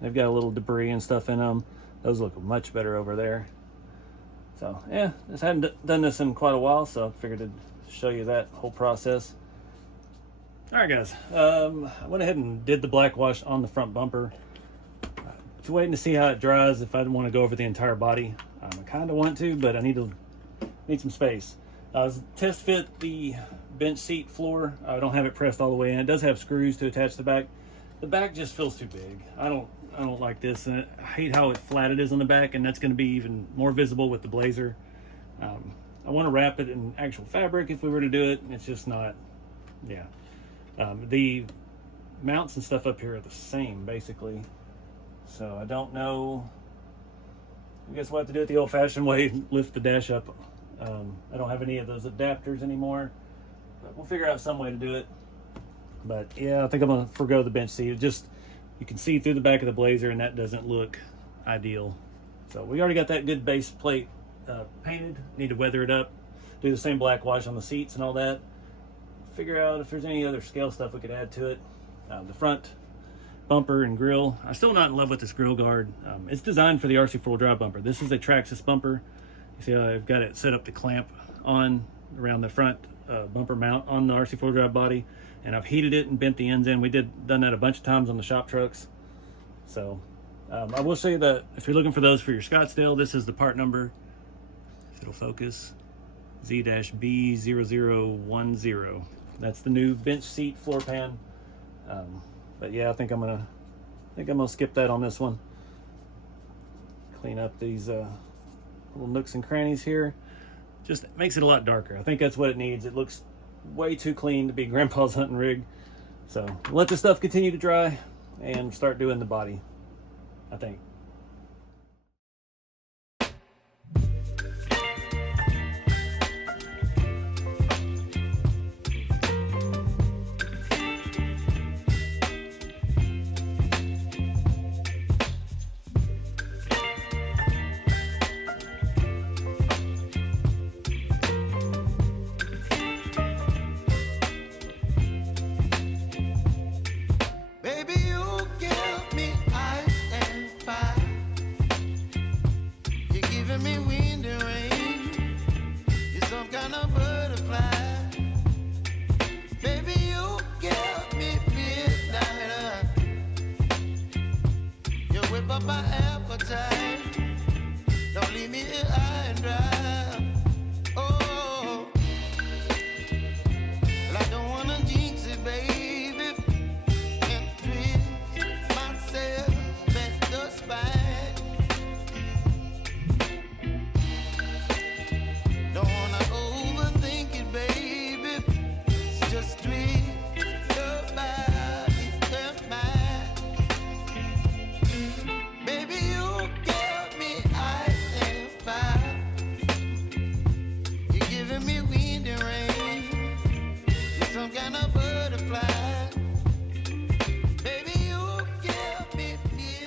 they've got a little debris and stuff in them. Those look much better over there. So yeah, just hadn't done this in quite a while, so I figured I'd show you that whole process. All right, guys, I went ahead and did the black wash on the front bumper. Just waiting to see how it dries. If I want to go over the entire body, I kind of want to, but I need some space. Test fit the bench seat floor. I don't have it pressed all the way in. It does have screws to attach the back. The back just feels too big. I don't like this, and I hate how flat it is on the back, and that's going to be even more visible with the Blazer. I want to wrap it in actual fabric if we were to do it. It's just not, yeah. The mounts and stuff up here are the same, basically. So I don't know. I guess we'll have to do it the old-fashioned way, lift the dash up. I don't have any of those adapters anymore, but we'll figure out some way to do it. But yeah, I think I'm gonna forgo the bench seat. You can see through the back of the Blazer, and that doesn't look ideal. So we already got that good base plate painted. Need to weather it up, do the same black wash on the seats and all that. Figure out if there's any other scale stuff we could add to it. The front bumper and grill. I'm still not in love with this grill guard. It's designed for the RC four-wheel drive bumper. This is a Traxxas bumper. You see I've got it set up to clamp on around the front bumper mount on the RC four-wheel drive body, and I've heated it and bent the ends in. We done that a bunch of times on the shop trucks. So I will say that if you're looking for those for your Scottsdale, this is the part number, if it'll focus, Z-B0010. That's the new bench seat floor pan. But yeah, I think I'm gonna skip that on this one. Clean up these little nooks and crannies here. Just makes it a lot darker. I think that's what it needs. It looks way too clean to be Grandpa's hunting rig. So let the stuff continue to dry and start doing the body, I think.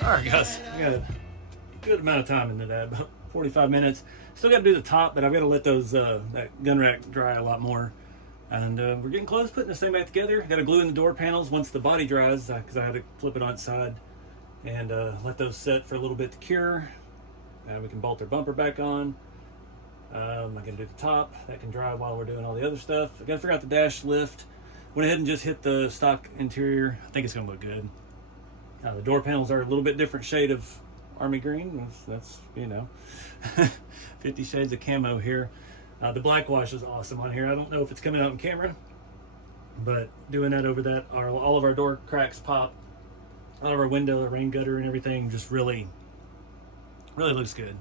Alright guys, I got a good amount of time into that, about 45 minutes. Still got to do the top, but I've got to let those that gun rack dry a lot more. And we're getting close putting this thing back together. Got to glue in the door panels once the body dries, because I had to flip it on its side. And let those set for a little bit to cure. We can bolt our bumper back on. I'm going to do the top. That can dry while we're doing all the other stuff. I got to figure out the dash lift. Went ahead and just hit the stock interior. I think it's going to look good. The door panels are a little bit different shade of army green. That's you know, 50 shades of camo here. The black wash is awesome on here. I don't know if it's coming out in camera, but doing that over that, all of our door cracks pop. All of our window, our rain gutter and everything just really looks good.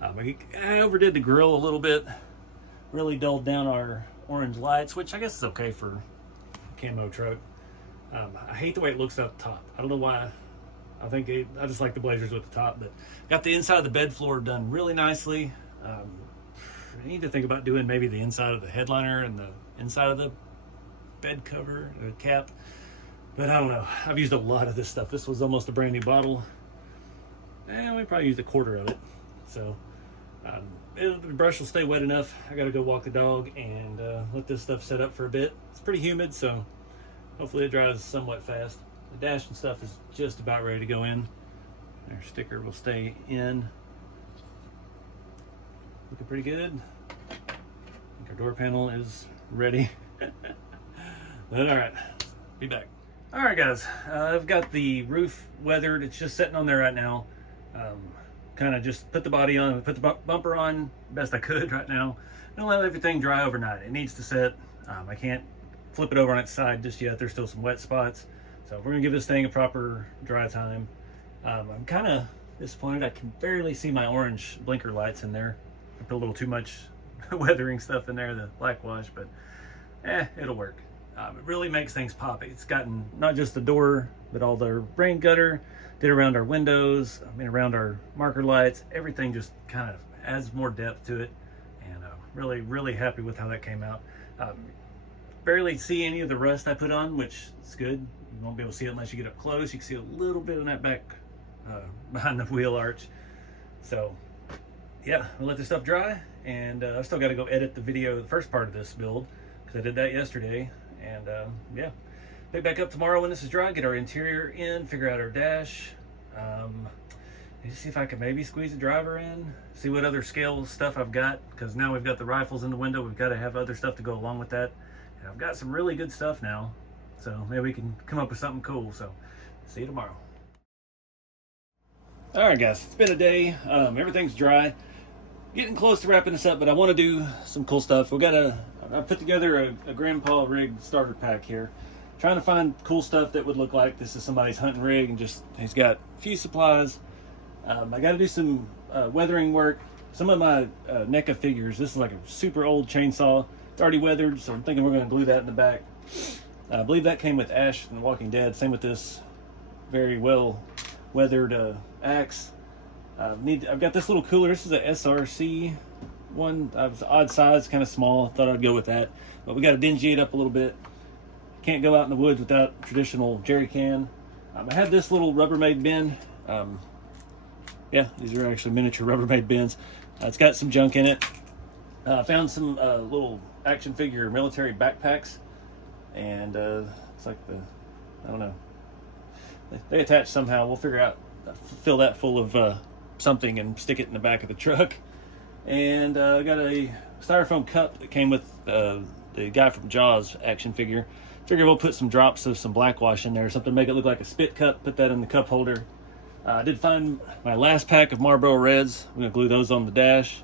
I overdid the grill a little bit. Really dulled down our orange lights, which I guess is okay for a camo truck. I hate the way it looks up top. I don't know why. I just like the Blazers with the top, but got the inside of the bed floor done really nicely. I need to think about doing maybe the inside of the headliner and the inside of the bed cover, the cap, but I don't know. I've used a lot of this stuff. This was almost a brand new bottle, and we probably used a quarter of it. So the brush will stay wet enough. I got to go walk the dog and let this stuff set up for a bit. It's pretty humid, so hopefully it dries somewhat fast. The dash and stuff is just about ready to go in. Our sticker will stay in. Looking pretty good. I think our door panel is ready. But all right, be back. All right, guys, I've got the roof weathered. It's just sitting on there right now. Kind of just put the body on, put the bumper on best I could right now. Don't let everything dry overnight. It needs to set. I can't flip it over on its side just yet. There's still some wet spots. So we're gonna give this thing a proper dry time. I'm kind of disappointed. I can barely see my orange blinker lights in there. I put a little too much weathering stuff in there, the black wash, but it'll work. It really makes things pop. It's gotten not just the door, but all the rain gutter, did around our windows, around our marker lights. Everything just kind of adds more depth to it, and really happy with how that came out. Barely see any of the rust I put on, which is good. You won't be able to see it unless you get up close. You can see a little bit of that back behind the wheel arch. So yeah, we'll let this stuff dry, and I've still got to go edit the video, the first part of this build, because I did that yesterday. And yeah, pick back up tomorrow when this is dry, get our interior in, figure out our dash, see if I can maybe squeeze a driver in, see what other scale stuff I've got, because now we've got the rifles in the window. We've got to have other stuff to go along with that, and I've got some really good stuff now, so maybe we can come up with something cool. So see you tomorrow. All right, guys, it's been a day. Everything's dry, getting close to wrapping this up, but I want to do some cool stuff. I put together a grandpa rig starter pack here. trying to find cool stuff that would look like this is somebody's hunting rig, and just he's got a few supplies. I got to do some weathering work. Some of my NECA figures, this is like a super old chainsaw. It's already weathered, so I'm thinking we're going to glue that in the back. I believe that came with Ash and Walking Dead. Same with this very well weathered axe. I've got this little cooler. This is a SRC one. I was odd size, kind of small. Thought I'd go with that, but we got to dingy it up a little bit. Can't go out in the woods without traditional jerry can. I had this little Rubbermaid bin. Yeah, these are actually miniature Rubbermaid bins. It's got some junk in it. I found some little action figure military backpacks, and it's like I don't know. They attach somehow. We'll figure out. Fill that full of something and stick it in the back of the truck. And I got a styrofoam cup that came with the guy from Jaws action figure. Figure we'll put some drops of some blackwash in there, something to make it look like a spit cup. Put that in the cup holder. I did find my last pack of Marlboro Reds. I'm gonna glue those on the dash.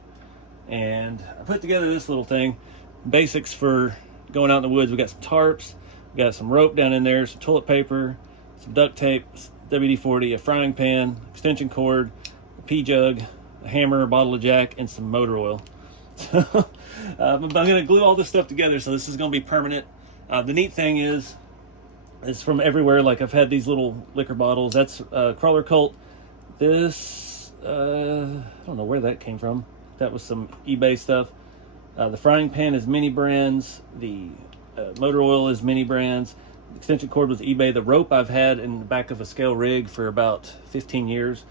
And I put together this little thing. Basics for going out in the woods. We got some tarps. We got some rope down in there, some toilet paper, some duct tape, WD-40, a frying pan, extension cord, a pea jug, a hammer, a bottle of Jack, and some motor oil. So I'm going to glue all this stuff together, so this is going to be permanent. The neat thing is, it's from everywhere. Like, I've had these little liquor bottles. That's Crawler Cult. This, I don't know where that came from. That was some eBay stuff. The frying pan is Mini Brands. The motor oil is Mini Brands. The extension cord was eBay. The rope I've had in the back of a scale rig for about 15 years.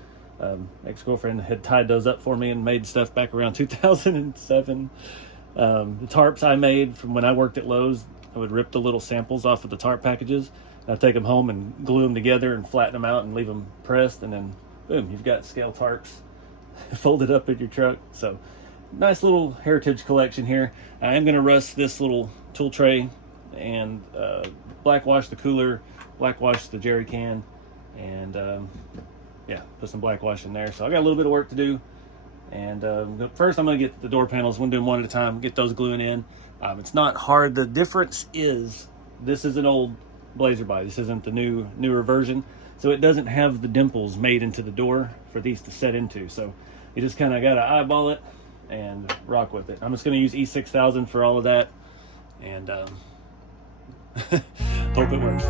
Ex-girlfriend had tied those up for me and made stuff back around 2007. The tarps I made from when I worked at Lowe's, I would rip the little samples off of the tarp packages. I'd take them home and glue them together and flatten them out and leave them pressed, and then boom, you've got scale tarps folded up in your truck. So nice little heritage collection here. I am going to rust this little tool tray and blackwash the cooler, blackwash the jerry can, and yeah, put some blackwash in there. So I got a little bit of work to do. And first I'm going to get the door panels, one doing one at a time, get those gluing in. It's not hard. The difference is this is an old Blazer body. This isn't the newer version. So it doesn't have the dimples made into the door for these to set into. So you just kind of got to eyeball it and rock with it. I'm just going to use E6000 for all of that. And hope it works.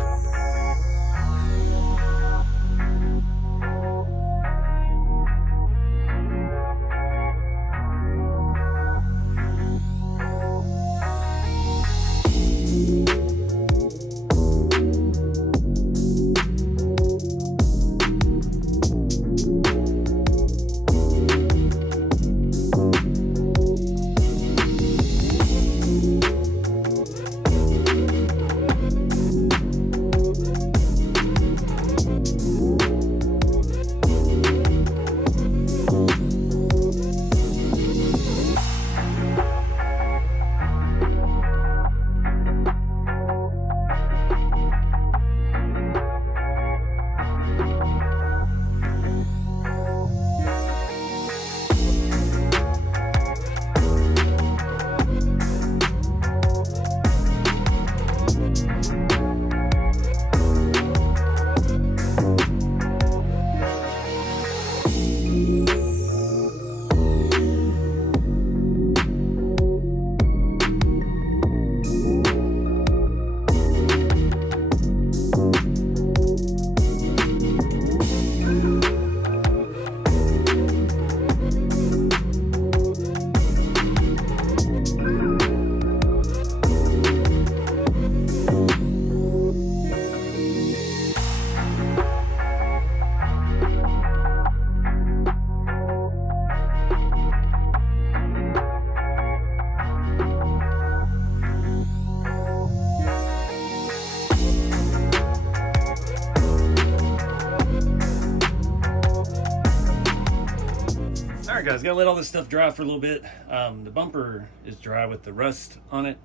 Alright guys, gotta let all this stuff dry for a little bit. The bumper is dry with the rust on it.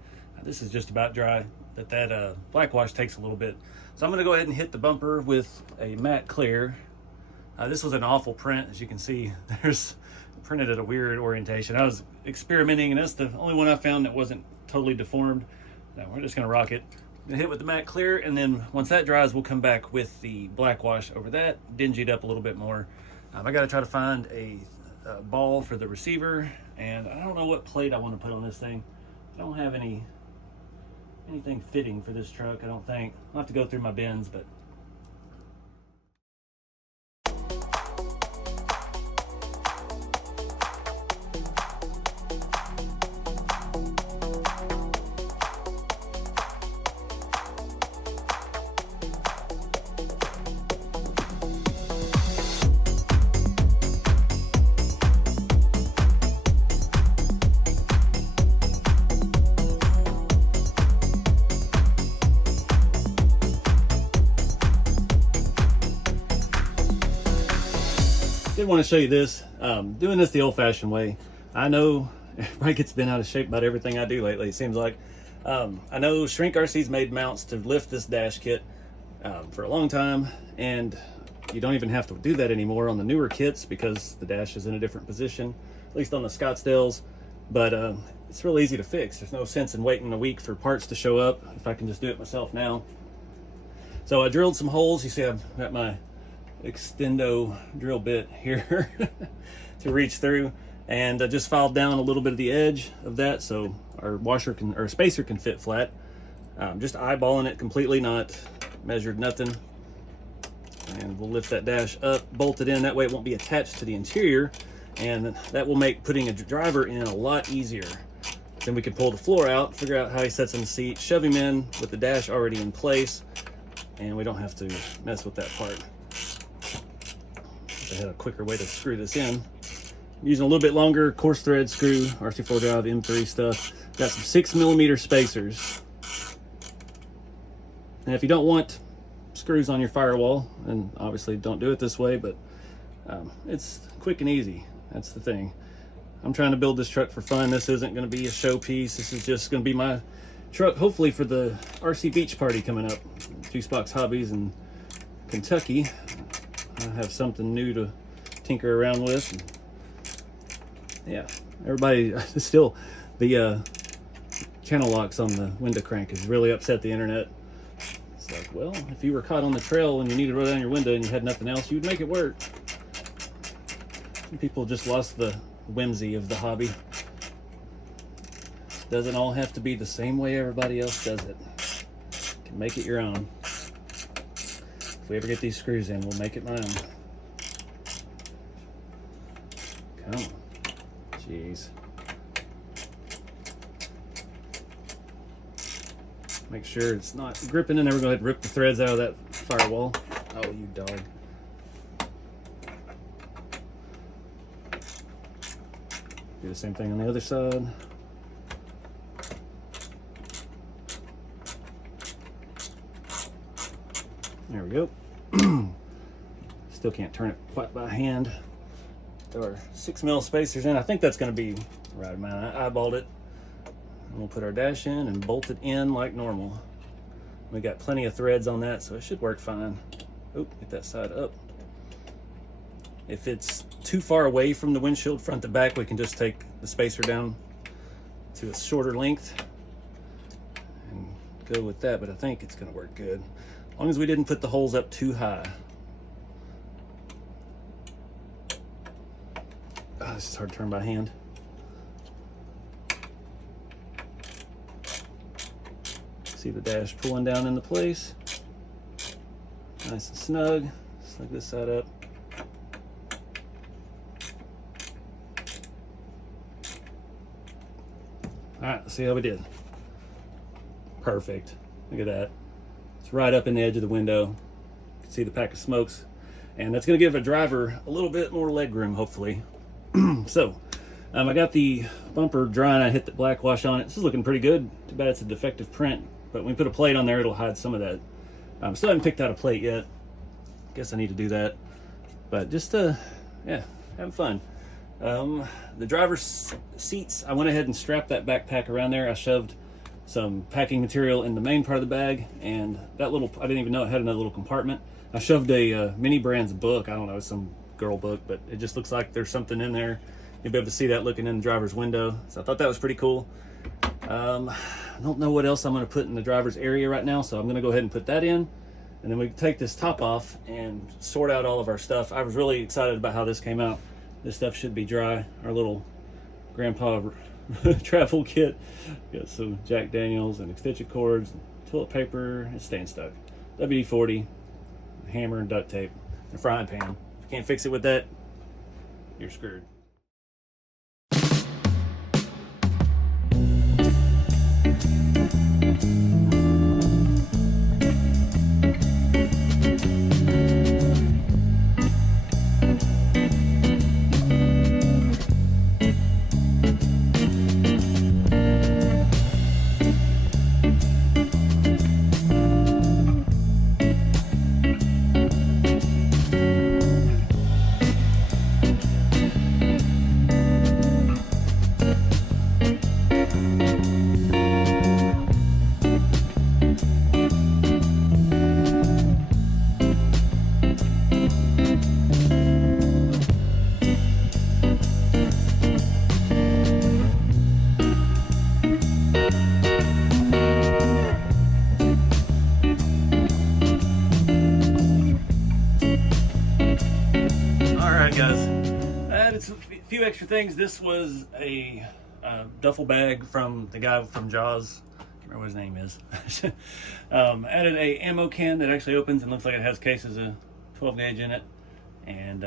This is just about dry. That blackwash takes a little bit. So I'm gonna go ahead and hit the bumper with a matte clear. This was an awful print, as you can see. There's printed at a weird orientation. I was experimenting, and that's the only one I found that wasn't totally deformed. Now we're just gonna rock it. Gonna hit with the matte clear, and then once that dries, we'll come back with the black wash over that, dingy it up a little bit more. I gotta try to find a ball for the receiver, and I don't know what plate I want to put on this thing. I don't have anything fitting for this truck, I don't think. I'll have to go through my bins, but did want to show you this. Doing this the old-fashioned way. I know everybody gets bent out of shape about everything I do lately, it seems like. I know Shrink RC's made mounts to lift this dash kit for a long time, and you don't even have to do that anymore on the newer kits because the dash is in a different position, at least on the Scottsdales. But it's real easy to fix. There's no sense in waiting a week for parts to show up if I can just do it myself now. So I drilled some holes. You see I've got my extendo drill bit here to reach through, and I just filed down a little bit of the edge of that so our washer can, or spacer can fit flat. Just eyeballing it completely, not measured nothing. And we'll lift that dash up, bolt it in, that way it won't be attached to the interior, and that will make putting a driver in a lot easier. Then we can pull the floor out, figure out how he sets in the seat, shove him in with the dash already in place, and we don't have to mess with that part. I had a quicker way to screw this in. I'm using a little bit longer coarse thread screw, RC4 drive M3 stuff. Got some 6mm spacers. And if you don't want screws on your firewall, and obviously don't do it this way, but it's quick and easy. That's the thing. I'm trying to build this truck for fun. This isn't going to be a showpiece. This is just going to be my truck, hopefully for the RC beach party coming up. Juice Box Hobbies in Kentucky. I have something new to tinker around with. And yeah, everybody still, the channel locks on the window crank has really upset the internet. It's like, well, if you were caught on the trail and you needed to roll down your window and you had nothing else, you'd make it work. People just lost the whimsy of the hobby. Doesn't all have to be the same way everybody else does it. You can make it your own. If we ever get these screws in, we'll make it my own. Come on. Jeez. Make sure it's not gripping, and then we're going to rip the threads out of that firewall. Oh, you dog. Do the same thing on the other side. There we go. Still can't turn it quite by hand. Throw our 6mm spacers in. I think that's going to be the right amount. I eyeballed it. And we'll put our dash in and bolt it in like normal. We got plenty of threads on that, so it should work fine. Oh, get that side up. If it's too far away from the windshield front to back, we can just take the spacer down to a shorter length and go with that, but I think it's going to work good. As long as we didn't put the holes up too high. Oh, this is hard to turn by hand. See the dash pulling down into place. Nice and snug. Snug this side up. All right, let's see how we did. Perfect. Look at that. It's right up in the edge of the window. You can see the pack of smokes. And that's going to give a driver a little bit more leg room, hopefully. So, I got the bumper drying. I hit the black wash on it. This is looking pretty good. Too bad it's a defective print. But when we put a plate on there, it'll hide some of that. Still haven't picked out a plate yet. Guess I need to do that. But just, yeah, having fun. The driver's seats, I went ahead and strapped that backpack around there. I shoved some packing material in the main part of the bag, and that little, I didn't even know it had another little compartment. I shoved a Mini Brands book. I don't know, some girl book, but it just looks like there's something in there. You'll be able to see that looking in the driver's window. So I thought that was pretty cool. I don't know what else I'm going to put in the driver's area right now, so I'm going to go ahead and put that in. And then we take this top off and sort out all of our stuff. I was really excited about how this came out. This stuff should be dry. Our little grandpa travel kit. Got some Jack Daniels and extension cords, toilet paper, and stain stuck. WD-40, hammer and duct tape, and a frying pan. If you can't fix it with that, you're screwed. Guys, I added a few extra things. This was a duffel bag from the guy from Jaws. I can't remember what his name is. Added a ammo can that actually opens and looks like it has cases of 12 gauge in it. And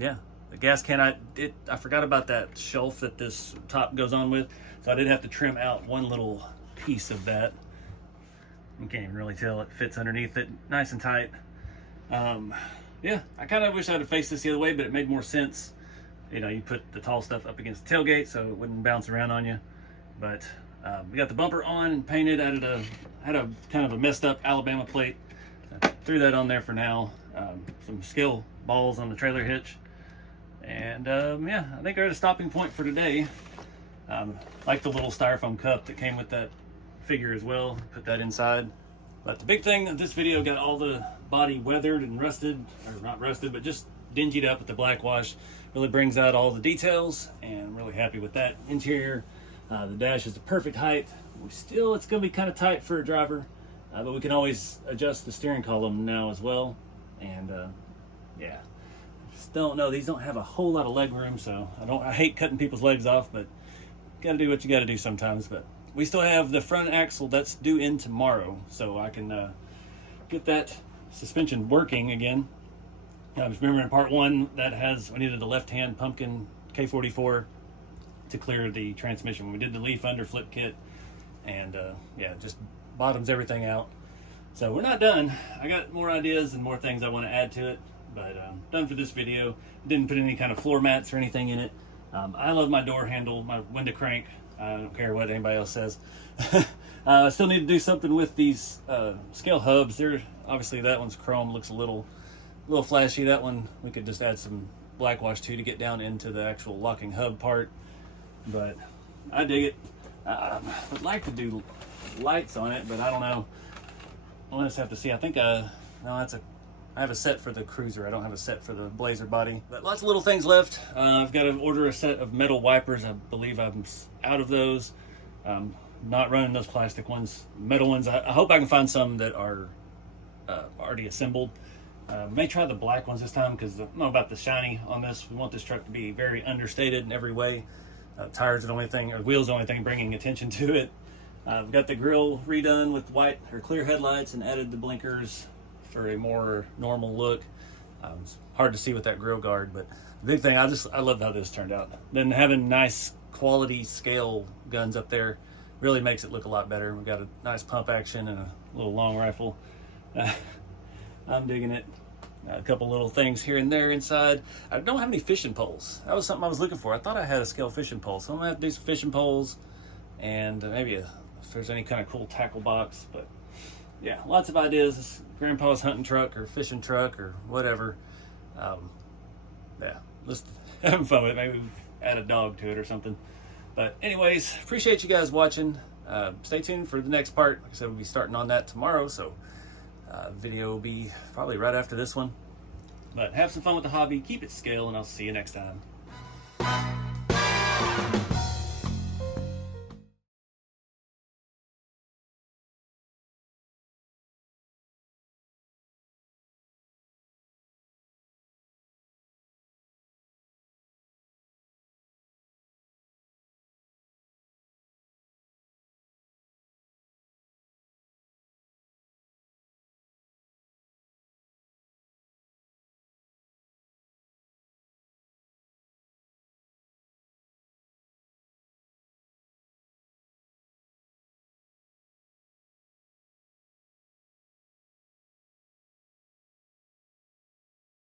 yeah, the gas can, I forgot about that shelf that this top goes on with, so I did have to trim out one little piece of that. You can't even really tell, it fits underneath it nice and tight. Yeah, I kind of wish I'd have faced this the other way, but it made more sense. You know, you put the tall stuff up against the tailgate so it wouldn't bounce around on you. But we got the bumper on and painted. I had a kind of a messed up Alabama plate. I threw that on there for now. Some scale balls on the trailer hitch. And yeah, I think we're at a stopping point for today. Like the little styrofoam cup that came with that figure as well. Put that inside. But the big thing, this video got all the body weathered and rusted, or not rusted, but just dingied up with the black wash. Really brings out all the details, and I'm really happy with that. Interior, the dash is the perfect height. It's going to be kind of tight for a driver, but we can always adjust the steering column now as well. And yeah, just don't know. These don't have a whole lot of leg room, so I hate cutting people's legs off, but got to do what you got to do sometimes. But we still have the front axle that's due in tomorrow, so I can get that suspension working again. Remember in part one we needed a left-hand pumpkin K44 to clear the transmission when we did the leaf under flip kit, and yeah, just bottoms everything out. So we're not done. I got more ideas and more things I want to add to it, but done for this video. Didn't put any kind of floor mats or anything in it. I love my door handle, my window crank. I don't care what anybody else says. I still need to do something with these scale hubs. Obviously that one's chrome, looks a little flashy. That one we could just add some black wash to get down into the actual locking hub part. But I dig it. I would like to do lights on it, but I don't know. I'll just have to see. I think no, I have a set for the Cruiser. I don't have a set for the Blazer body. But lots of little things left. I've got to order a set of metal wipers. I believe I'm out of those. Not running those plastic ones. Metal ones, I hope I can find some that are already assembled. May try the black ones this time because I don't know about the shiny on this. We want this truck to be very understated in every way. Tires are the only thing, or wheels the only thing bringing attention to it. I've got the grille redone with white or clear headlights and added the blinkers for a more normal look. It's hard to see with that grill guard, but the big thing, I love how this turned out. Then having nice quality scale guns up there really makes it look a lot better. We've got a nice pump action and a little long rifle. I'm digging it. A couple little things here and there inside. I don't have any fishing poles. That was something I was looking for. I thought I had a scale fishing pole, so I'm gonna have to do some fishing poles, and maybe if there's any kind of cool tackle box. But yeah, lots of ideas. This grandpa's hunting truck or fishing truck or whatever. Yeah, just having fun with it. Maybe add a dog to it or something. But anyways, appreciate you guys watching. Stay tuned for the next part. Like I said, we'll be starting on that tomorrow, so video will be probably right after this one. But have some fun with the hobby, keep it scale, and I'll see you next time.